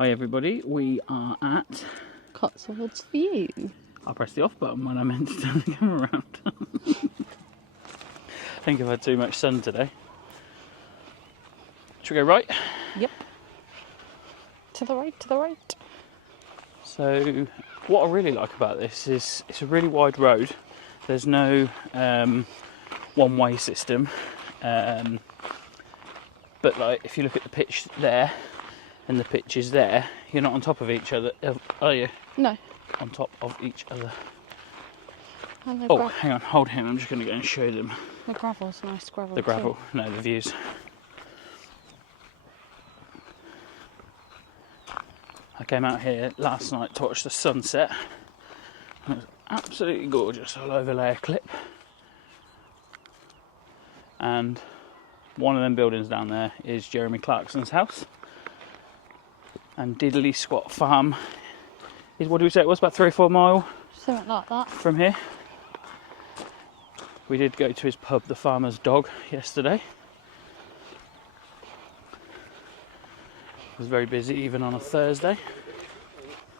Hi everybody, we are at Cotswold View. I pressed the off button when I meant to turn the camera around. I think I've had too much sun today. Should we go right? Yep. To the right, to the right. So what I really like about this is it's a really wide road. There's no one-way system. But like if you look at the pitch there and the pitches there, you're not on top of each other, are you? No. On top of each other. And Oh, hang on, hold him. I'm just going to go and show them. The gravel's nice gravel. The gravel, too. no, the views. I came out here last night to watch the sunset. It was absolutely gorgeous. I'll overlay a clip. And one of them buildings down there is Jeremy Clarkson's house. And Diddley Squat Farm is, what do we say it was, about 3 or 4 miles? Something like that. From here. We did go to his pub, the Farmer's Dog, yesterday. It was very busy, even on a Thursday.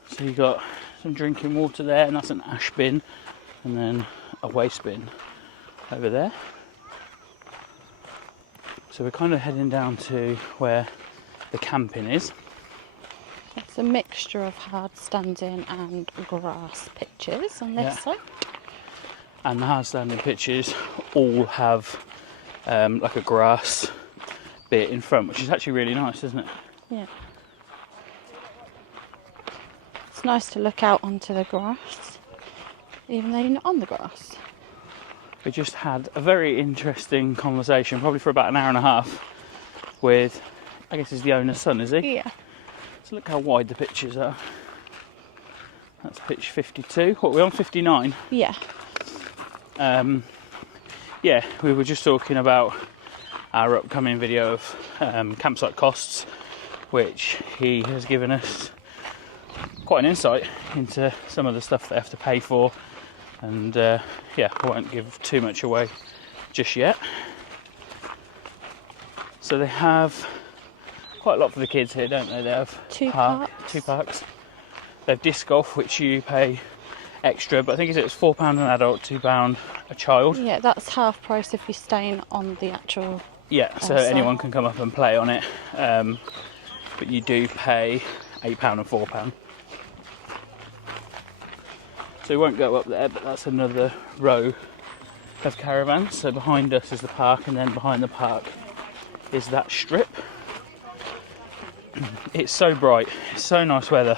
So you got some drinking water there, and that's an ash bin, and then a waste bin over there. So we're kind of heading down to where the camping is. It's a mixture of hard standing and grass pitches on this side. And the hard standing pitches all have like a grass bit in front, which is actually really nice, isn't it? Yeah. It's nice to look out onto the grass, even though you're not on the grass. We just had a very interesting conversation, probably for about an hour and a half, with, I guess he's the owner's son, is he? Yeah. So look how wide the pitches are. That's pitch 52. What, we're on 59? Yeah. Yeah, we were just talking about our upcoming video of campsite costs, which he has given us quite an insight into some of the stuff they have to pay for, and yeah, I won't give too much away just yet. So they have quite a lot for the kids here, don't they? They have two parks. They have disc golf, which you pay extra, but I think it's £4 an adult, £2 a child. Yeah, that's half price if you're staying on the actual. Yeah, so anyone can come up and play on it, but you do pay £8 and £4. So we won't go up there, but that's another row of caravans. So behind us is the park, and then behind the park is that strip. It's so bright, it's so nice weather.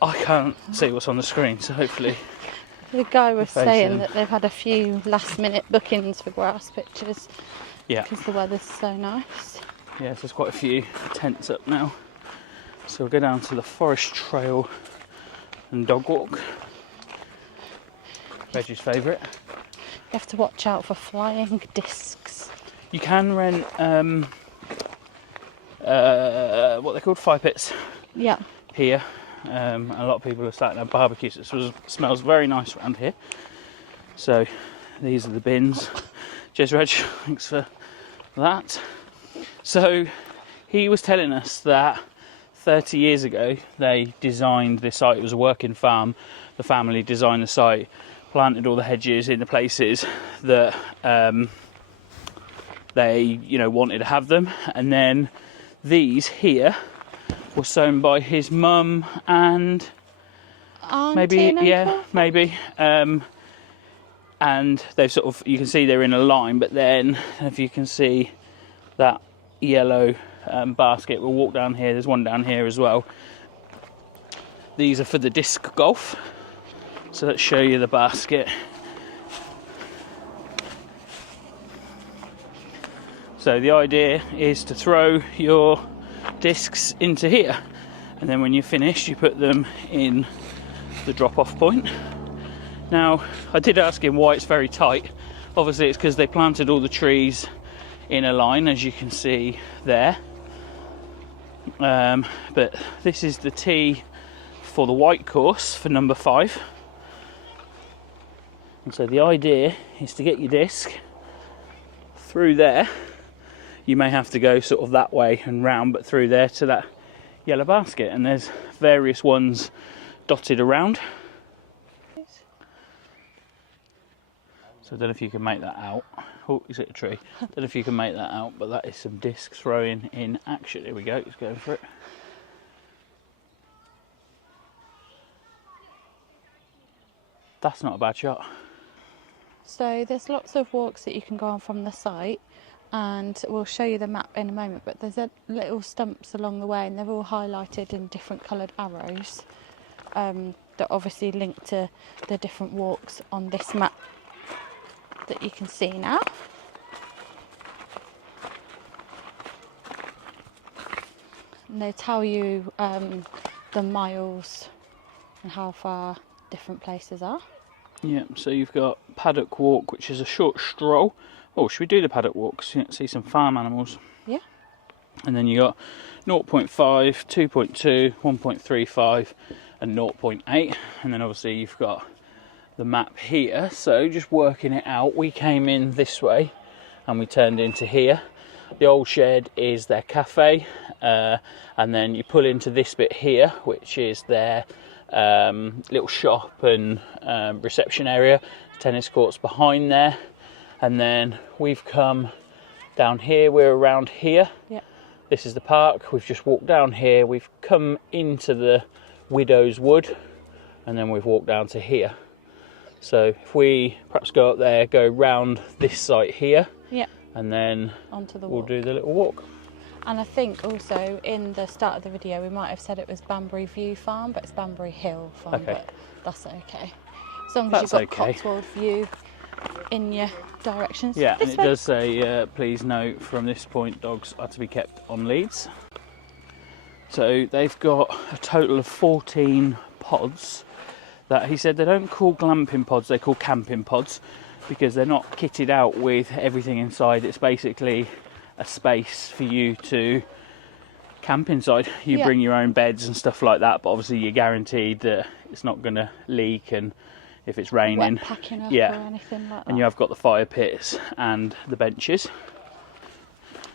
I can't see what's on the screen, so hopefully. The guy was saying that they've had a few last minute bookings for grass pitches. Yeah. Because the weather's so nice. Yeah, so there's quite a few tents up now. So we'll go down to the forest trail and dog walk. Reggie's favourite. You have to watch out for flying discs. You can rent what they're called, fire pits. Yeah. Here. A lot of people are starting to have barbecues. It smells very nice around here. So these are the bins. Cheers, Reg, thanks for that. So he was telling us that 30 years ago they designed this site. It was a working farm. The family designed the site, planted all the hedges in the places that they, wanted to have them, and then these here were sown by his mum and Auntie maybe. And they've sort of, you can see they're in a line, but then if you can see that yellow basket, we'll walk down here. There's one down here as well. These are for the disc golf. So let's show you the basket. So the idea is to throw your discs into here, and then when you're finished you put them in the drop-off point. Now I did ask him why it's very tight. Obviously it's because they planted all the trees in a line, as you can see there, but this is the tee for the white course for number 5, and so the idea is to get your disc through there. You may have to go sort of that way and round, but through there to that yellow basket, and there's various ones dotted around. So I don't know if you can make that out. Oh, is it a tree? I don't know if you can make that out, but that is some disc throwing in action. Here we go, let's go for it. That's not a bad shot. So there's lots of walks that you can go on from the site, and we'll show you the map in a moment, but there's little stumps along the way, and they're all highlighted in different coloured arrows that obviously link to the different walks on this map that you can see now. And they tell you the miles and how far different places are. Yeah, so you've got Paddock Walk, which is a short stroll. Oh, should we do the Paddock Walk? See some farm animals. Yeah. And then you got 0.5, 2.2, 1.35 and 0.8. And then obviously you've got the map here. So just working it out, we came in this way and we turned into here. The old shed is their cafe, and then you pull into this bit here, which is their little shop and reception area. Tennis courts behind there, and then we've come down here. We're around here. Yeah. This is the park. We've just walked down here. We've come into the Widow's Wood, and then we've walked down to here. So if we perhaps go up there, go round this site here, yeah, and then onto the we'll walk. do the little walk. And I think also in the start of the video we might have said it was Banbury View Farm, but it's Banbury Hill Farm. Okay. But that's okay. As long as That's you've got okay. Cotswold View in your directions. Yeah, and This it way. does say, please note from this point dogs are to be kept on leads. So they've got a total of 14 pods that he said they don't call glamping pods, they call camping pods, because they're not kitted out with everything inside. It's basically a space for you to camp inside. You Yeah. bring your own beds and stuff like that, but obviously you're guaranteed that it's not going to leak, and if it's raining, Wet packing up yeah, or anything like that. and you have got the fire pits and the benches.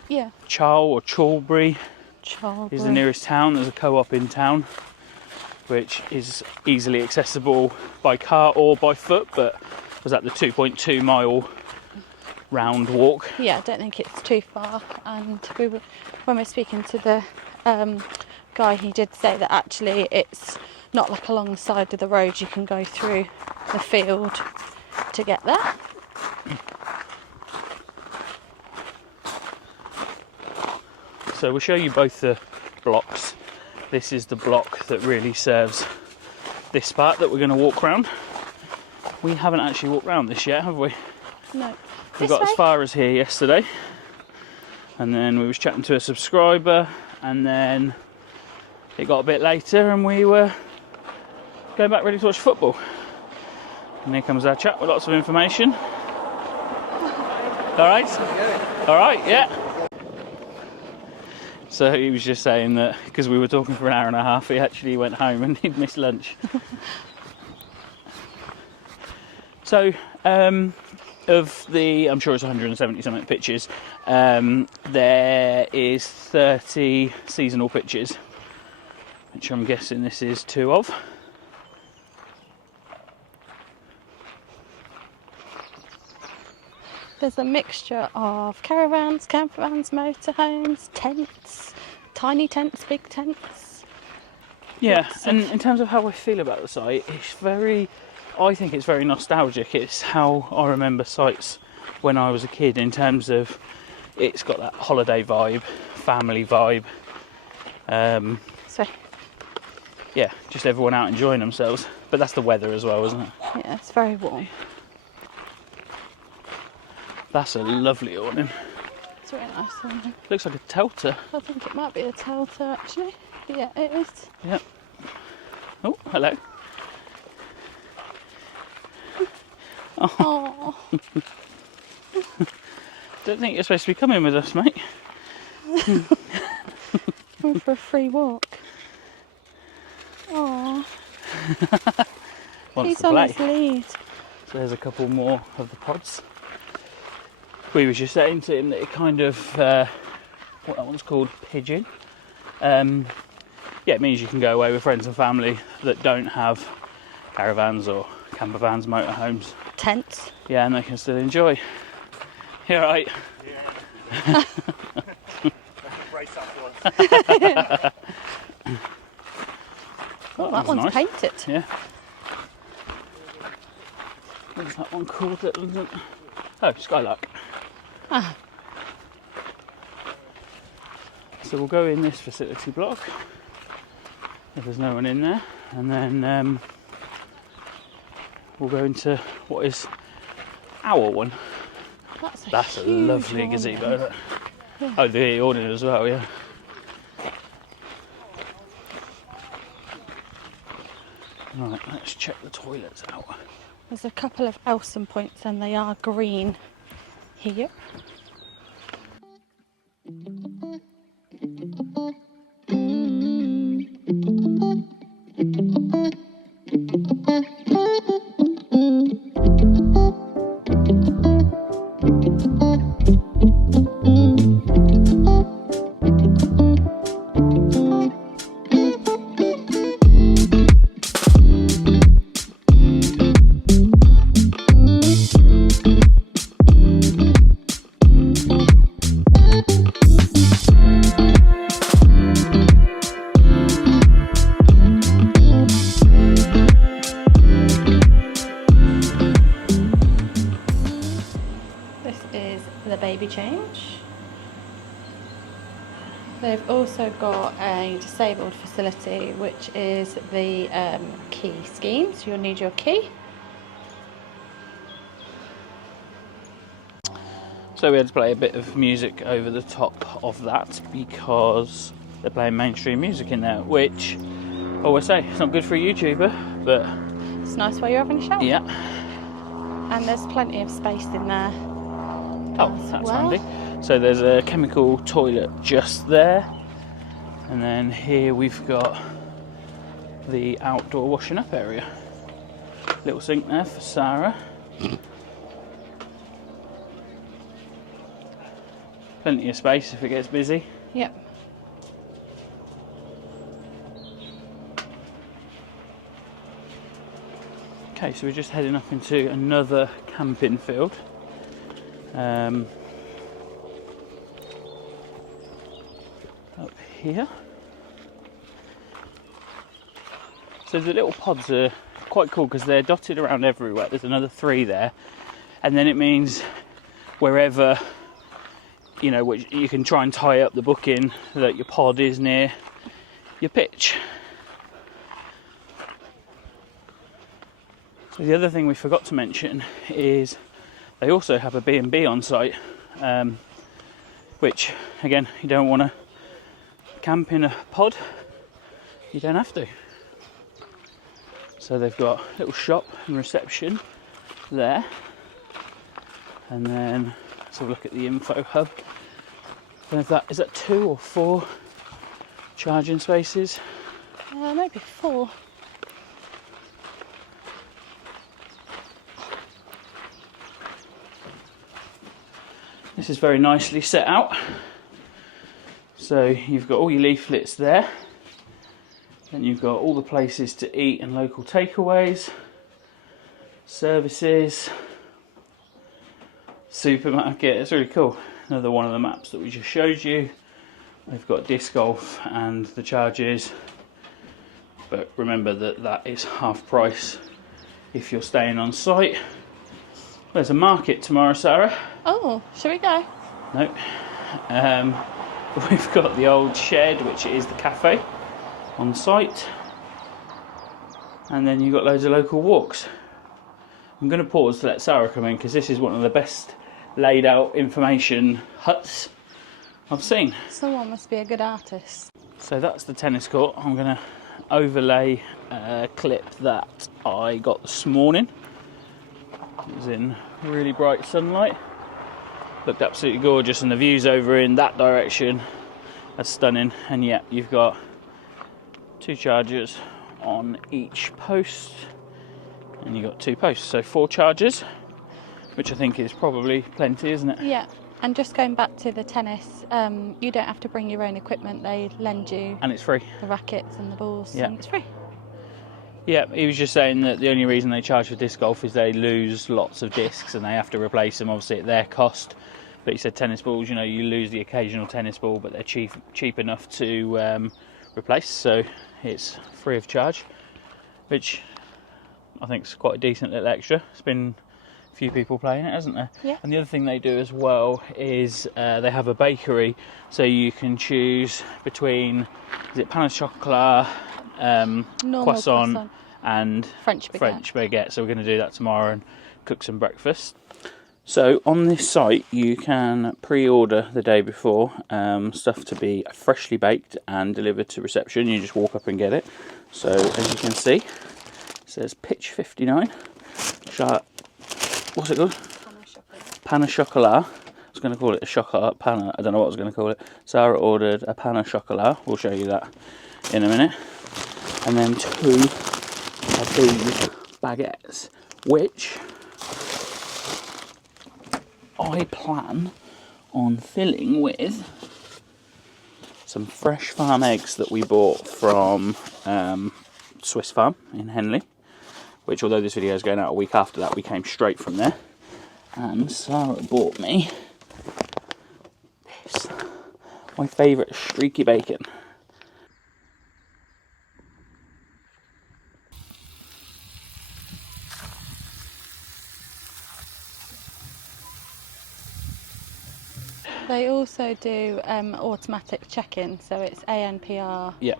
Yeah. Charl or Chalbury Charlbury. is the nearest town. There's a co-op in town which is easily accessible by car or by foot, but was at the 2.2 mile round walk. Yeah, I don't think it's too far. And when we're speaking to the guy, he did say that actually it's not like along the side of the road. You can go through the field to get there. So we'll show you both the blocks. This is the block that really serves this part that we're going to walk round. We haven't actually walked round this yet, have we? No. We got as far as here yesterday, and then we was chatting to a subscriber, and then it got a bit later and we were going back ready to watch football. And here comes our chat with lots of information. Alright? Alright, yeah. So he was just saying that because we were talking for an hour and a half, he actually went home and he'd missed lunch. So, of the, I'm sure it's 170 something pitches, there is 30 seasonal pitches, which I'm guessing this is 2 of. There's a mixture of caravans, campervans, motorhomes, tents, tiny tents, big tents. Yeah, Lots and of- in terms of how I feel about the site, I think it's very nostalgic. It's how I remember sites when I was a kid, in terms of it's got that holiday vibe, family vibe. So, Yeah, just everyone out enjoying themselves. But that's the weather as well, isn't it? yeah, it's very warm. That's a lovely awning. It's very nice. Isn't it? Looks like a telter. I think it might be a telter actually. Yeah, it is. Yep. Oh, hello. Oh, Don't think you're supposed to be coming with us, mate. going for a free walk. Oh, Wants he's to on play. his lead. So there's a couple more of the pods. We were just saying to him that it kind of, what that one's called, pigeon. yeah, it means you can go away with friends and family that don't have caravans or camper vans, motorhomes. Tents. Yeah, and they can still enjoy. You all right? Yeah. Brace up once. Oh, that one's nice. painted. Yeah. What's that one called? That wasn't. Oh, Skylark. Ah, So we'll go in this facility block if there's no one in there, and then we'll go into what is our one. that's A huge lovely one. gazebo. Isn't it? Yeah. Oh, the awning as well, yeah. Right, let's check the toilets out. There's a couple of Elson points and they are green here. This is the baby change. They've also got a disabled facility, which is the key scheme, so you'll need your key. So we had to play a bit of music over the top of that because they're playing mainstream music in there, which I always say it's not good for a YouTuber, but It's nice while you're having a shower. yeah. And there's plenty of space in there. Oh, as that's well. handy. So there's a chemical toilet just there, and then here we've got the outdoor washing up area. Little sink there for Sara. Plenty of space if it gets busy. Yep. Okay, so we're just heading up into another camping field. Up here. So the little pods are quite cool because they're dotted around everywhere. There's another 3 there, and then it means wherever, you know, which you can try and tie up the booking that your pod is near your pitch. So the other thing we forgot to mention is they also have a B&B on site, which again, you don't want to camp in a pod, you don't have to. So they've got a little shop and reception there, and then let's have a look at the info hub. I don't know if that is that 2 or 4 charging spaces. Maybe 4. This is very nicely set out. So you've got all your leaflets there. Then you've got all the places to eat and local takeaways, services, supermarket. It's really cool. Another one of the maps that we just showed you. They've got disc golf and the charges. But remember that that is half price if you're staying on site. There's a market tomorrow, Sarah. Oh, shall we go? No. We've got the old shed, which is the cafe on site. And then you've got loads of local walks. I'm going to pause to let Sarah come in because this is one of the best laid out information huts I've seen. Someone must be a good artist. So that's the tennis court. I'm going to overlay a clip that I got this morning. It was in really bright sunlight. Looked absolutely gorgeous, and the views over in that direction are stunning. And yeah, you've got 2 chargers on each post, and you've got 2 posts, so 4 chargers, which I think is probably plenty, isn't it? Yeah. And just going back to the tennis, you don't have to bring your own equipment. They lend you And it's free. the rackets and the balls, Yeah. and it's free. Yeah, he was just saying that the only reason they charge for disc golf is they lose lots of discs and they have to replace them, obviously at their cost. But he said tennis balls, you know, you lose the occasional tennis ball, but they're cheap enough to replace, so it's free of charge, which I think is quite a decent little extra. It's been a few people playing it, hasn't there? Yeah. And the other thing they do as well is they have a bakery, so you can choose between, is it pain au chocolat, Normal croissant and French baguette. So we're going to do that tomorrow and cook some breakfast. So on this site you can pre-order the day before stuff to be freshly baked and delivered to reception. You just walk up and get it. So as you can see, it says pitch 59. What's it called? Pain au chocolat. I was going to call it a chocolat pan. I don't know what I was going to call it. Sara ordered a pain au chocolat. We'll show you that in a minute. And then 2 of these baguettes, which I plan on filling with some fresh farm eggs that we bought from Swiss Farm in Henley, which, although this video is going out a week after that, we came straight from there. And Sara bought me this, my favourite streaky bacon. They also do automatic check-in, so it's ANPR. Yeah,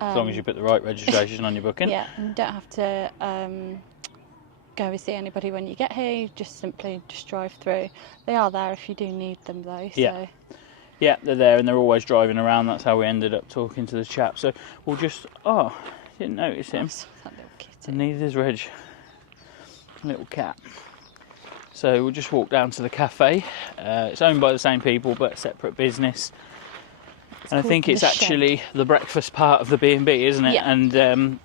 as long as you put the right registration on your booking. Yeah, and you don't have to go and see anybody when you get here. You just simply drive through. They are there if you do need them, though. Yeah. So. Yeah, they're there and they're always driving around. That's how we ended up talking to the chap. So we'll just... Oh, didn't notice him. That little kitty. And neither is Reg. Little cat. So we'll just walk down to the cafe. It's owned by the same people but a separate business. And I think it's actually the breakfast part of the B&B, isn't it? Yeah. And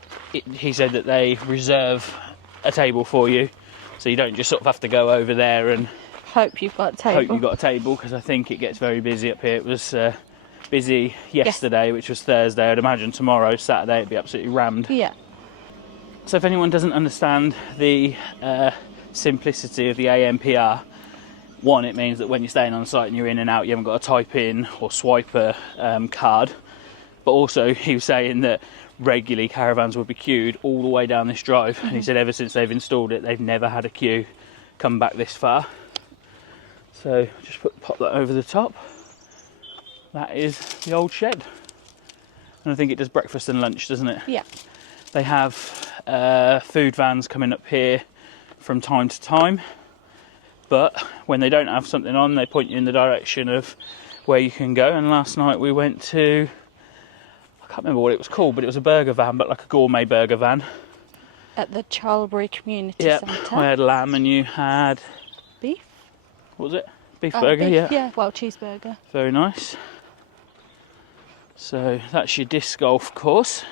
he said that they reserve a table for you. So you don't just sort of have to go over there and hope you've got a table. hope you've got a table, because I think it gets very busy up here. It was busy yesterday, which was Thursday. I'd imagine tomorrow, Saturday, it'd be absolutely rammed. Yeah. So if anyone doesn't understand the simplicity of the ANPR, one, it means that when you're staying on site and you're in and out, you haven't got to type in or swipe a card. But also, he was saying that regularly caravans would be queued all the way down this drive. Mm-hmm. And he said ever since they've installed it, they've never had a queue come back this far. So just pop that over the top. That is the old shed. And I think it does breakfast and lunch, doesn't it? Yeah. They have food vans coming up here from time to time, but when they don't have something on, they point you in the direction of where you can go. And last night we went to, I can't remember what it was called, but it was a burger van, but like a gourmet burger van. At the Charlbury Community Centre. I had lamb and you had... Beef? What was it? Beef burger, beef, yeah. Yeah, well, cheeseburger. Very nice. So that's your disc golf course.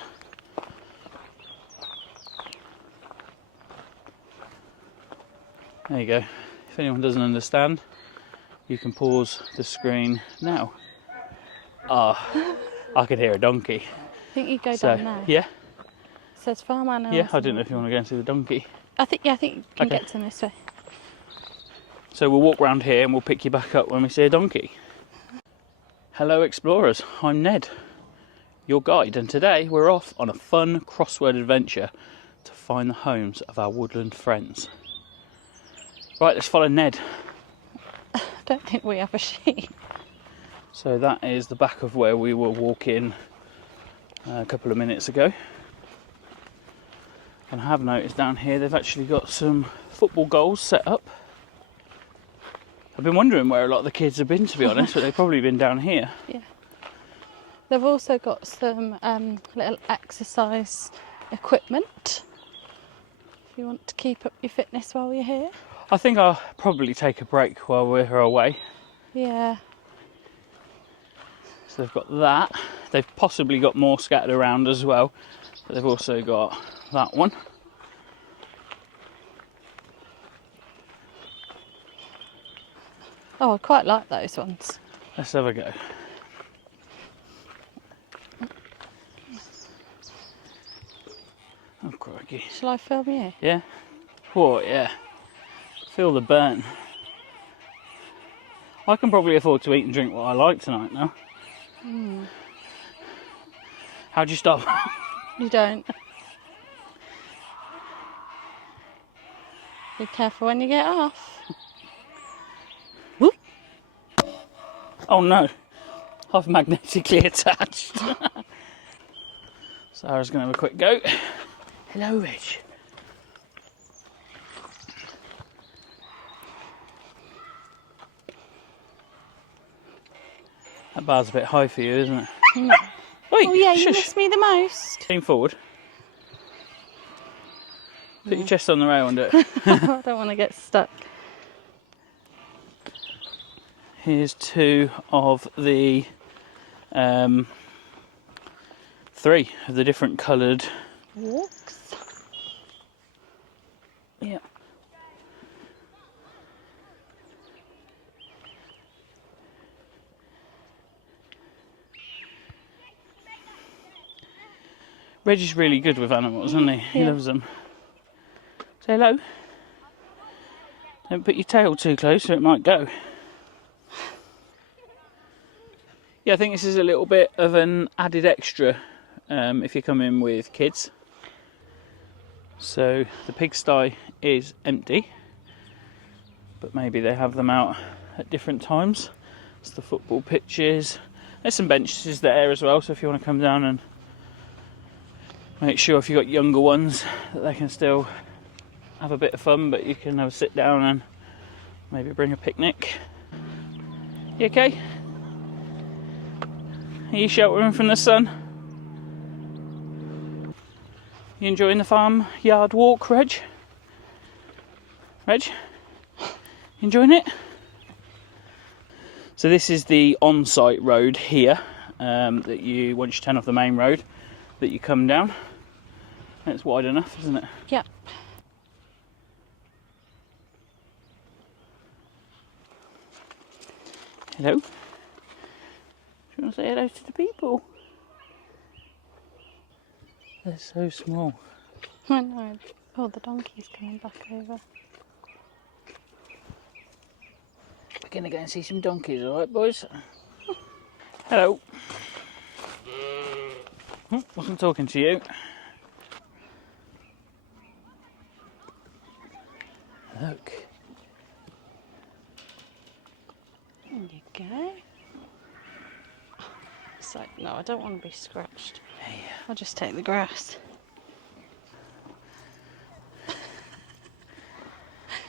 There you go. If anyone doesn't understand, you can pause the screen now. Ah, I could hear a donkey. I think you go down there. Yeah? It says farm animals. Yeah, I didn't know if you want to go and see the donkey. I think you can Okay. get to them this way. So we'll walk round here and we'll pick you back up when we see a donkey. Hello explorers, I'm Ned, your guide, and today we're off on a fun crossword adventure to find the homes of our woodland friends. Right, let's follow Ned. I don't think we have a sheep. So that is the back of where we were walking a couple of minutes ago. And I have noticed down here they've actually got some football goals set up. I've been wondering where a lot of the kids have been, to be honest, but they've probably been down here. Yeah. They've also got some little exercise equipment if you want to keep up your fitness while you're here. I think I'll probably take a break while we're away. Yeah. So they've got that. They've possibly got more scattered around as well, but they've also got that one. Oh, I quite like those ones. Let's have a go. Oh, crikey. Shall I film you? Yeah? Oh, yeah. Feel the burn. I can probably afford to eat and drink what I like tonight now. How'd you stop? You don't. Be careful when you get off. Whoop. Oh no, I've magnetically attached. Sarah's going to have a quick go. Hello, Reg. That bar's a bit high for you, isn't it? No. Oi, Oh yeah, you shush. miss me the most. Lean forward. Put your chest on the rail and do it. I don't want to get stuck. Here's two of the three of the different coloured Walks. Yeah. Reg is really good with animals, isn't he? He Yeah. loves them. Say hello. Don't put your tail too close or it might go. Yeah, I think this is a little bit of an added extra if you come in with kids. So the pigsty is empty, but maybe they have them out at different times. It's the football pitches. There's some benches there as well, so if you want to come down and make sure if you've got younger ones that they can still have a bit of fun, but you can have a sit down and maybe bring a picnic. You okay? Are you sheltering from the sun? You enjoying the farm yard walk, Reg? Reg? Enjoying it? So this is the Onsite road here, that you, once you turn off the main road, that you come down. And it's wide enough, isn't it? Yep. Hello? Do you want to say hello to the people? They're so small. I know. Oh, the donkey's coming back over. We're going to go and see some donkeys, alright boys? Hello. Oh, wasn't talking to you. Look. There you go. So, no, I don't want to be scratched. Hey. I'll just take the grass.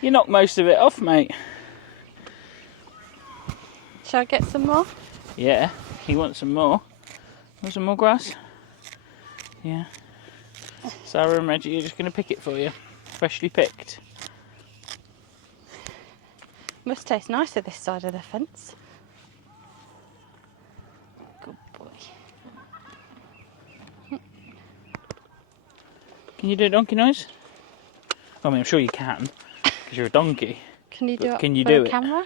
You knocked most of it off, mate. Shall I get some more? Yeah, you want some more? Want some more grass? Yeah. Sarah and Reggie are just going to pick it for you. Freshly picked. Must taste nicer this side of the fence. Good boy. Can you do a donkey noise? I mean, I'm sure you can, because you're a donkey. Can you do it Can you for do a it? camera?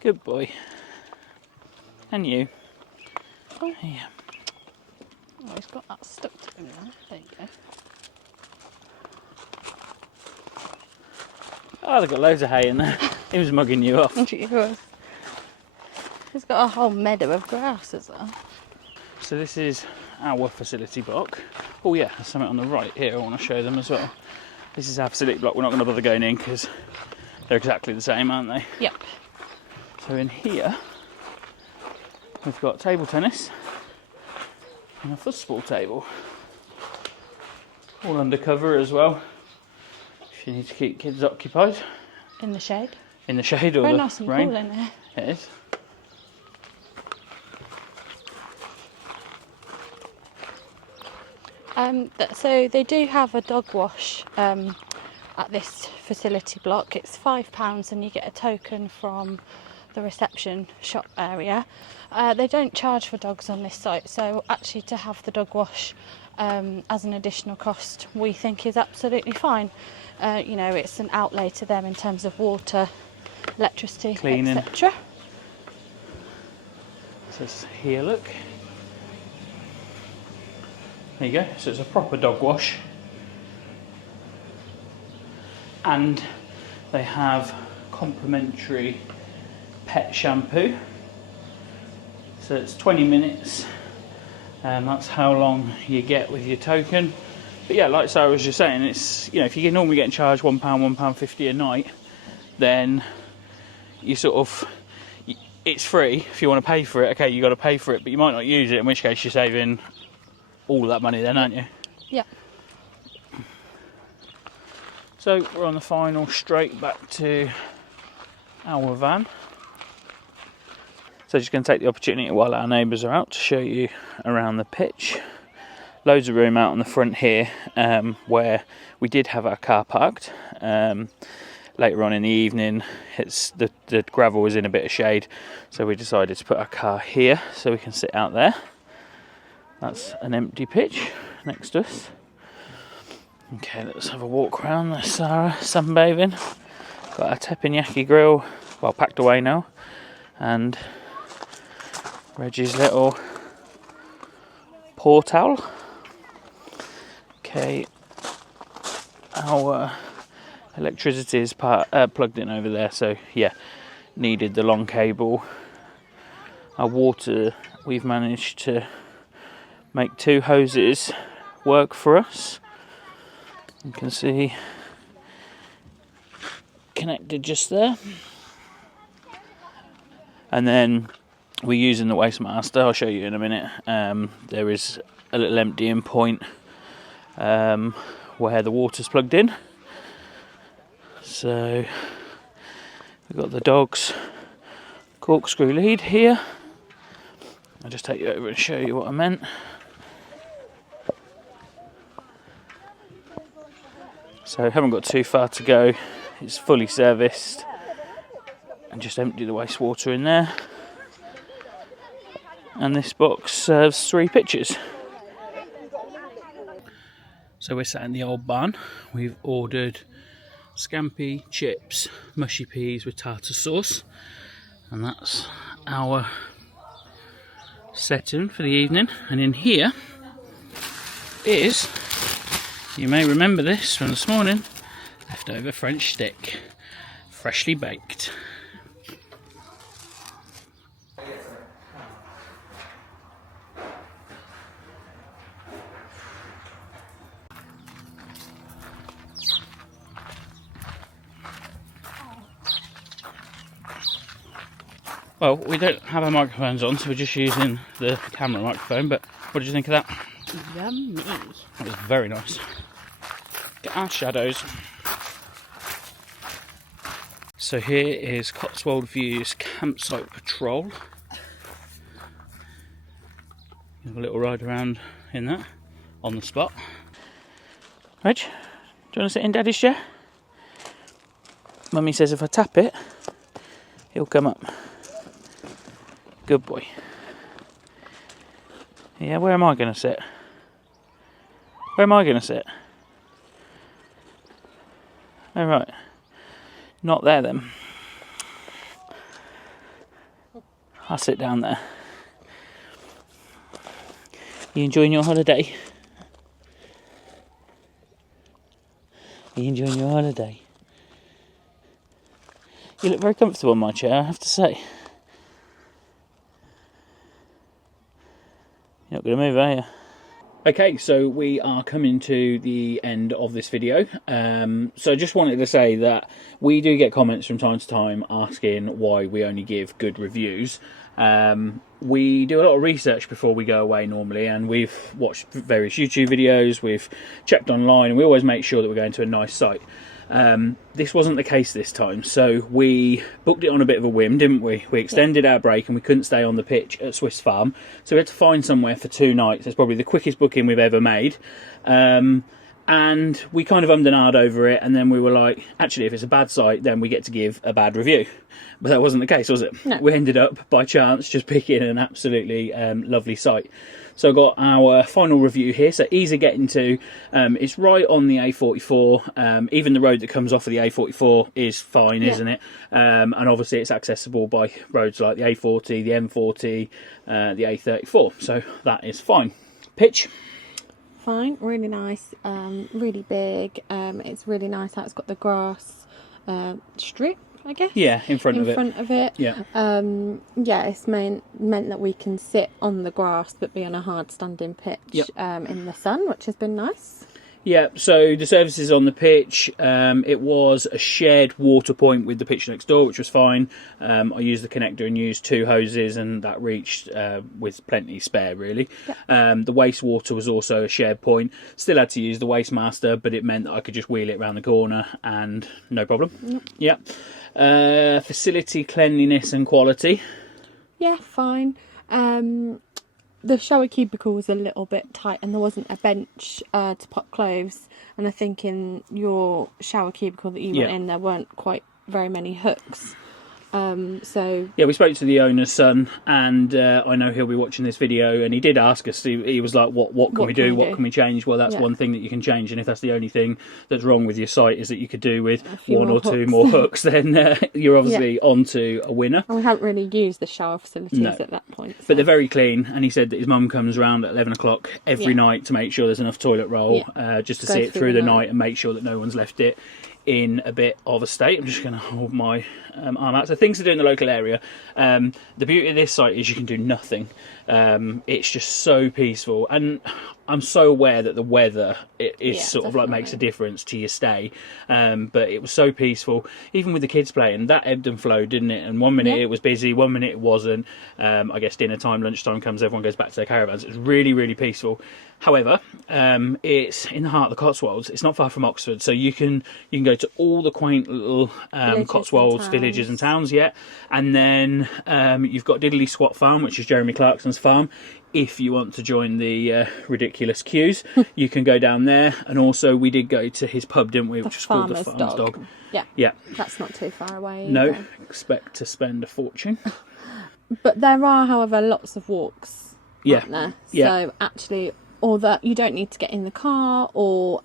Good boy. And you. Oh. Yeah. Oh, he's got that stuck to him now. There you go. Oh, they've got loads of hay in there. He was mugging you off. He was. He's got a whole meadow of grass as well. So this is our facility block. Oh yeah, there's something on the right here I want to show them as well. This is our facility block. We're not going to bother going in because they're exactly the same, aren't they? Yep. So in here, we've got table tennis and a football table. All undercover as well, if you need to keep kids occupied. In the shade. In the shade or Very the nice and rain. cool in there. It is. So they do have a dog wash at this facility block. It's £5 and you get a token from the reception shop area. They don't charge for dogs on this site, so actually to have the dog wash as an additional cost we think is absolutely fine. You know, it's an outlay to them in terms of water, electricity, cleaning, etc. So it's here, look. There you go, so it's a proper dog wash. And they have complimentary pet shampoo. So it's 20 minutes, and that's how long you get with your token. But yeah, like Sarah was just saying, it's, you know, if you're normally getting charged £1, £1.50 a night, then you sort of, it's free. If you want to pay for it, okay, you got to pay for it, but you might not use it, in which case you're saving all of that money then, aren't you? Yeah. So we're on the final straight back to our van. So just going to take the opportunity while our neighbours are out to show you around the pitch. Loads of room out on the front here, where we did have our car parked. Later on in the evening, it's the gravel was in a bit of shade, so we decided to put our car here so we can sit out there. That's an empty pitch next to us. Okay, let's have a walk around. There's Sara sunbathing. Got our teppanyaki grill, well, packed away now, and Reggie's little paw towel. Okay, our electricity is plugged in over there, so yeah, needed the long cable. Our water, we've managed to make 2 hoses work for us. You can see connected just there. And then we're using the Wastemaster, I'll show you in a minute. There is a little emptying point where the water's plugged in. So we've got the dog's corkscrew lead here. I'll just take you over and show you what I meant. So haven't got too far to go. It's fully serviced, and just empty the wastewater in there. And this box serves 3 pitches. So we're sat in the old barn. We've ordered scampi, chips, mushy peas with tartar sauce, and that's our setting for the evening. And in here is, you may remember this from this morning, leftover French stick, freshly baked. Well, we don't have our microphones on, so we're just using the camera microphone, but what did you think of that? Yummy. That was very nice. Get our shadows. So here is Cotswold View's campsite patrol. Have a little ride around in that, on the spot. Reg, do you want to sit in Daddy's chair? Mummy says if I tap it, he'll come up. Good boy. Yeah, where am I going to sit? Where am I going to sit? Oh, right. Not there then. I'll sit down there. You enjoying your holiday? Are you enjoying your holiday? You look very comfortable in my chair, I have to say. You're not going to move, are you? Okay, so we are coming to the end of this video. So I just wanted to say that we do get comments from time to time asking why we only give good reviews. We do a lot of research before we go away normally, and we've watched various YouTube videos, we've checked online, and we always make sure that we're going to a nice site. This wasn't the case this time, so we booked it on a bit of a whim, didn't we? We extended our break and we couldn't stay on the pitch at Swiss Farm, so we had to find somewhere for 2 nights. It's probably the quickest booking we've ever made, And we kind of ummed and ahed over it, and then we were like, actually, if it's a bad site, then we get to give a bad review. But that wasn't the case, was it? No. We ended up, by chance, just picking an absolutely lovely site. So I got our final review here. So easy getting to. It's right on the A44. Even the road that comes off of the A44 is fine, isn't it? And obviously it's accessible by roads like the A40, the M40, the A34. So that is fine. Pitch. Fine, really nice, really big. It's really nice how it's got the grass strip, I guess. Yeah, in front of it. Yeah. Yeah, it's meant that we can sit on the grass but be on a hard standing pitch in the sun, which has been nice. Yeah, so the services on the pitch, it was a shared water point with the pitch next door, which was fine. I used the connector and used 2 hoses, and that reached with plenty spare, really. Yeah. The wastewater was also a shared point. Still had to use the waste master, but it meant that I could just wheel it around the corner and no problem. Yep. Yeah. Facility cleanliness and quality. Yeah, fine. The shower cubicle was a little bit tight, and there wasn't a bench to pop clothes. And I think in your shower cubicle that you went in, there weren't quite very many hooks. So yeah, we spoke to the owner's son, and I know he'll be watching this video, and he did ask us. He was like, "What can we do? What can we change?" Well, that's one thing that you can change, and if that's the only thing that's wrong with your site is that you could do with 1 or 2 more hooks, then you're obviously onto a winner. And we haven't really used the shower facilities at that point. So. But they're very clean, and he said that his mum comes around at 11 o'clock every night to make sure there's enough toilet roll, just to see it through the night and make sure that no one's left it in a bit of a state. I'm just going to hold my arm out. So things to do in the local area. The beauty of this site is you can do nothing. It's just so peaceful, and I'm so aware that the weather sort of like makes a difference to your stay. But it was so peaceful, even with the kids playing. That ebbed and flowed, didn't it? And 1 minute it was busy, 1 minute it wasn't. I guess dinner time, lunchtime comes, everyone goes back to their caravans. It's really, really peaceful. However, it's in the heart of the Cotswolds. It's not far from Oxford, so you can go to all the quaint little Cotswolds villages and towns. And then you've got Diddley Squat Farm, which is Jeremy Clarkson's farm. If you want to join the ridiculous queues, you can go down there. And also, we did go to his pub, didn't we? Which is called the Farmer's Dog. Yeah. That's not too far away. No, either. expect to spend a fortune. But there are, however, lots of walks. Aren't there? Yeah. So actually, although you don't need to get in the car or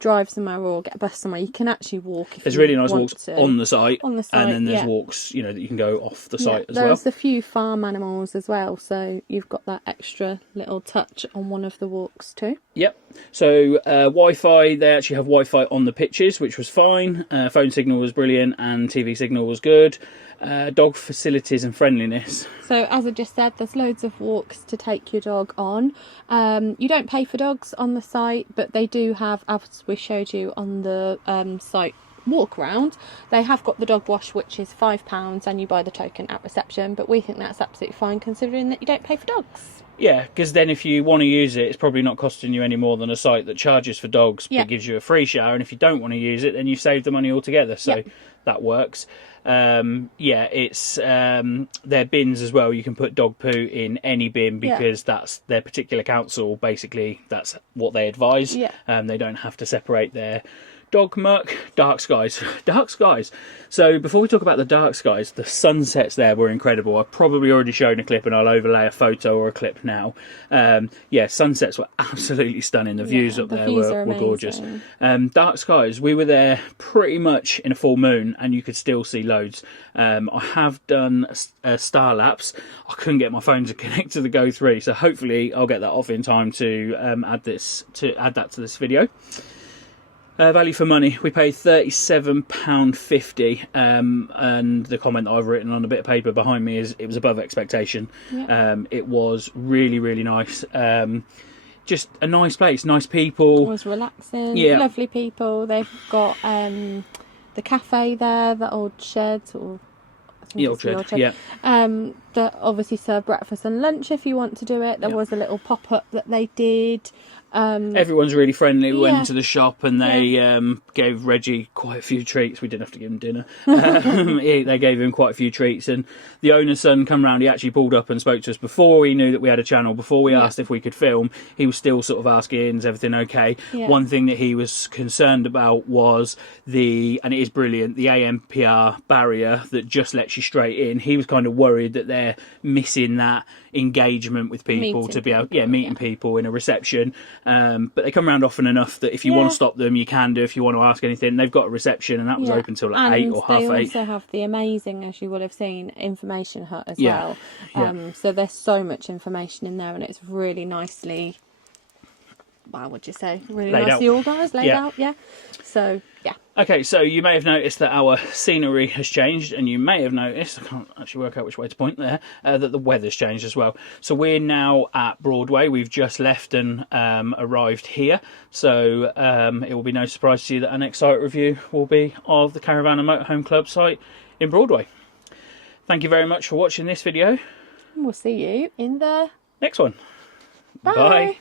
drive somewhere or get a bus somewhere, you can actually walk. If there's you really nice want walks to. on the site, and then there's walks that you can go off the site as well. There's a few farm animals as well, so you've got that extra little touch on one of the walks too. Yep. So Wi-Fi, they actually have Wi-Fi on the pitches, which was fine. Phone signal was brilliant, and TV signal was good. Dog facilities and friendliness. So as I just said, there's loads of walks to take your dog on. You don't pay for dogs on the site, but they do have, as we showed you on the site walk around, they have got the dog wash, which is £5, and you buy the token at reception. But we think that's absolutely fine, considering that you don't pay for dogs. Yeah, because then if you want to use it, it's probably not costing you any more than a site that charges for dogs but gives you a free shower. And if you don't want to use it, then you've saved the money altogether. So that works. It's their bins as well. You can put dog poo in any bin because that's their particular council. Basically, that's what they advise. They don't have to separate their dog muck. Dark skies. So before we talk about the dark skies, the sunsets there were incredible. I've probably already shown a clip, and I'll overlay a photo or a clip now. Sunsets were absolutely stunning. The views up there were gorgeous. Dark skies, we were there pretty much in a full moon, and you could still see loads. I have done a star lapse. I couldn't get my phone to connect to the Go 3, so hopefully I'll get that off in time to add that to this video. Value for money, we paid £37.50, and the comment that I've written on a bit of paper behind me is it was above expectation. It was really, really nice. Just a nice place, nice people. It was relaxing, lovely people. They've got the cafe there, the old shed, that obviously serve breakfast and lunch if you want to do it. There was a little pop-up that they did. Everyone's really friendly. We went Yeah. into the shop and they gave Reggie quite a few treats. We didn't have to give him dinner. They gave him quite a few treats, and the owner's son come round. He actually pulled up and spoke to us before he knew that we had a channel. Before we asked if we could film, he was still sort of asking, is everything okay? Yeah. One thing that he was concerned about was and it is brilliant, the AMPR barrier that just lets you straight in. He was kind of worried that they're missing that engagement with people to be able, meeting people in a reception. But they come around often enough that if you want to stop them, you can do. If you want to ask anything, they've got a reception, and that was open till like 8 or half 8. And they also have the amazing, as you will have seen, information hut as Yeah. well. So there's so much information in there, and it's really nicely, what would you say? Really Laid nicely out. organised, laid out, yeah. So, yeah. Okay, so you may have noticed that our scenery has changed, and you may have noticed, I can't actually work out which way to point there, that the weather's changed as well. So we're now at Broadway. We've just left and arrived here. So it will be no surprise to you that our next site review will be of the Caravan and Motorhome Club site in Broadway. Thank you very much for watching this video. And we'll see you in the Next one. Bye. Bye.